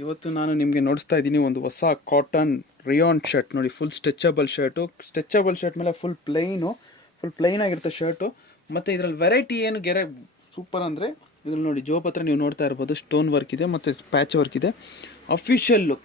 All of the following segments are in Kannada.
ಇವತ್ತು ನಾನು ನಿಮಗೆ ನೋಡಿಸ್ತಾ ಇದ್ದೀನಿ ಒಂದು ಹೊಸ ಕಾಟನ್ ರಿಯಾನ್ ಶರ್ಟ್ ನೋಡಿ. ಫುಲ್ ಸ್ಟ್ರೆಚಬಲ್ ಶರ್ಟ್ ಮೇಲೆ ಫುಲ್ ಪ್ಲೈನ್ ಆಗಿರುತ್ತೆ ಶರ್ಟು. ಮತ್ತು ಇದರಲ್ಲಿ ವೆರೈಟಿ ಏನು ಸೂಪರ್ ಅಂದರೆ ಇದ್ರಲ್ಲಿ ನೋಡಿ, ಜೋಬ್ ಹತ್ರ ನೀವು ನೋಡ್ತಾ ಇರ್ಬೋದು ಸ್ಟೋನ್ ವರ್ಕ್ ಇದೆ ಮತ್ತು ಪ್ಯಾಚ್ ವರ್ಕ್ ಇದೆ. ಅಫಿಷಿಯಲ್ ಲುಕ್,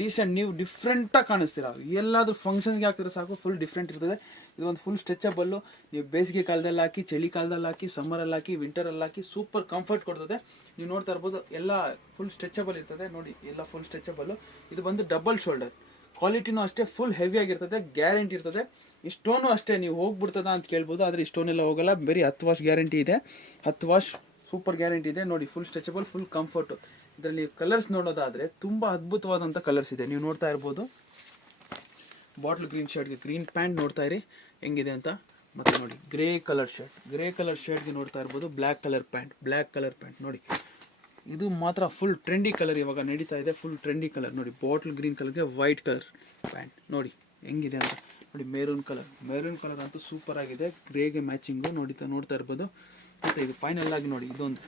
ಡೀಸೆಂಟ್, ನೀವು ಡಿಫ್ರೆಂಟಾಗಿ ಕಾಣಿಸ್ತೀರ. ಎಲ್ಲಾದರೂ ಫಂಕ್ಷನ್ಗೆ ಹಾಕಿದ್ರೆ ಸಾಕು, ಫುಲ್ ಡಿಫ್ರೆಂಟ್ ಇರ್ತದೆ. ಇದು ಒಂದು ಫುಲ್ ಸ್ಟ್ರೆಚಬಲ್ಲು. ನೀವು ಬೇಸಿಗೆ ಕಾಲದಲ್ಲಿ ಹಾಕಿ, ಚಳಿ ಕಾಲದಲ್ಲಿ ಹಾಕಿ, ಸಮ್ಮರಲ್ಲಿ ಹಾಕಿ, ವಿಂಟರಲ್ಲಿ ಹಾಕಿ ಸೂಪರ್ ಕಂಫರ್ಟ್ ಕೊಡ್ತದೆ. ನೀವು ನೋಡ್ತಾ ಇರ್ಬೋದು ಎಲ್ಲ ಫುಲ್ ಸ್ಟ್ರೆಚಬಲ್ ಇರ್ತದೆ ನೋಡಿ, ಎಲ್ಲ ಫುಲ್ ಸ್ಟ್ರೆಚಬಲ್ಲು. ಇದು ಬಂದು ಡಬಲ್ ಶೋಲ್ಡರ್, ಕ್ವಾಲಿಟಿನೂ ಅಷ್ಟೇ ಫುಲ್ ಹೆವಿಯಾಗಿರ್ತದೆ, ಗ್ಯಾರಂಟಿ ಇರ್ತದೆ. ಈ ಸ್ಟೋನು ಅಷ್ಟೇ ನೀವು ಹೋಗ್ಬಿಡ್ತದ ಅಂತ ಕೇಳ್ಬೋದು, ಆದರೆ ಈ ಸ್ಟೋನ್ ಎಲ್ಲ ಹೋಗಲ್ಲ. ಬರೀ 10 ವಾಶ್ ಗ್ಯಾರಂಟಿ ಇದೆ, 10 ವಾಶ್ ಸೂಪರ್ ಗ್ಯಾರಂಟಿ ಇದೆ ನೋಡಿ. Full stretchable, full comfort. ಇದರಲ್ಲಿ ಕಲರ್ಸ್ ನೋಡೋದಾದರೆ ತುಂಬ ಅದ್ಭುತವಾದಂಥ ಕಲರ್ಸ್ ಇದೆ. ನೀವು ನೋಡ್ತಾ ಇರ್ಬೋದು ಬಾಟ್ಲ್ ಗ್ರೀನ್ ಶರ್ಟ್ಗೆ ಗ್ರೀನ್ ಪ್ಯಾಂಟ್ ನೋಡ್ತಾ ಇರಿ ಹೆಂಗಿದೆ ಅಂತ. ಮತ್ತು ನೋಡಿ ಗ್ರೇ ಕಲರ್ ಶರ್ಟ್ಗೆ ನೋಡ್ತಾ ಇರ್ಬೋದು ಬ್ಲ್ಯಾಕ್ ಕಲರ್ ಪ್ಯಾಂಟ್ ನೋಡಿ. ಇದು ಮಾತ್ರ ಫುಲ್ ಟ್ರೆಂಡಿ ಕಲರ್ ಇವಾಗ ನಡೀತಾ ಇದೆ, ಫುಲ್ ಟ್ರೆಂಡಿ ಕಲರ್ ನೋಡಿ. ಬಾಟ್ಲ್ ಗ್ರೀನ್ ಕಲರ್ಗೆ ವೈಟ್ ಕಲರ್ ಪ್ಯಾಂಟ್ ನೋಡಿ ಹೆಂಗಿದೆ ಅಂತ ನೋಡಿ. ಮೆರೂನ್ ಕಲರ್ ಅಂತೂ ಸೂಪರ್ ಆಗಿದೆ, ಗ್ರೇಗೆ ಮ್ಯಾಚಿಂಗು ನೋಡ್ತಾ ಇರ್ಬೋದು. ಮತ್ತು ಇದು ಫೈನಲ್ ಆಗಿ ನೋಡಿ, ಇದೊಂದು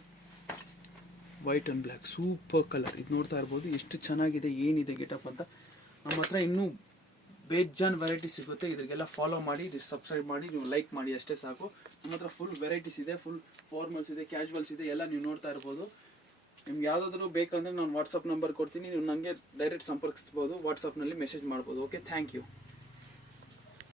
white and black super colour. ಇದು ನೋಡ್ತಾ ಇರ್ಬೋದು ಎಷ್ಟು ಚೆನ್ನಾಗಿದೆ, ಏನಿದೆ ಗೆಟಪ್ ಅಂತ. ನಮ್ಮ ಹತ್ರ ಇನ್ನೂ ಬೇಜಾನ್ ವೆರೈಟಿ ಸಿಗುತ್ತೆ. ಇದಕ್ಕೆಲ್ಲ ಫಾಲೋ ಮಾಡಿ, ಇದು ಸಬ್ಸ್ಕ್ರೈಬ್ ಮಾಡಿ, ನೀವು ಲೈಕ್ ಮಾಡಿ ಅಷ್ಟೇ ಸಾಕು. ನಮ್ಮ ಹತ್ರ ಫುಲ್ ವೆರೈಟೀಸ್ ಇದೆ, ಫುಲ್ ಫಾರ್ಮಲ್ಸ್ ಇದೆ, ಕ್ಯಾಶುವಲ್ಸ್ ಇದೆ, ಎಲ್ಲ ನೀವು ನೋಡ್ತಾ ಇರ್ಬೋದು. ನಿಮ್ಗೆ ಯಾವುದಾದ್ರೂ ಬೇಕಂದರೆ ನಾನು ವಾಟ್ಸಪ್ ನಂಬರ್ ಕೊಡ್ತೀನಿ, ನೀವು ನನಗೆ ಡೈರೆಕ್ಟ್ ಸಂಪರ್ಕಿಸ್ಬೋದು, ವಾಟ್ಸಪ್ನಲ್ಲಿ ಮೆಸೇಜ್ ಮಾಡ್ಬೋದು. Okay, thank you.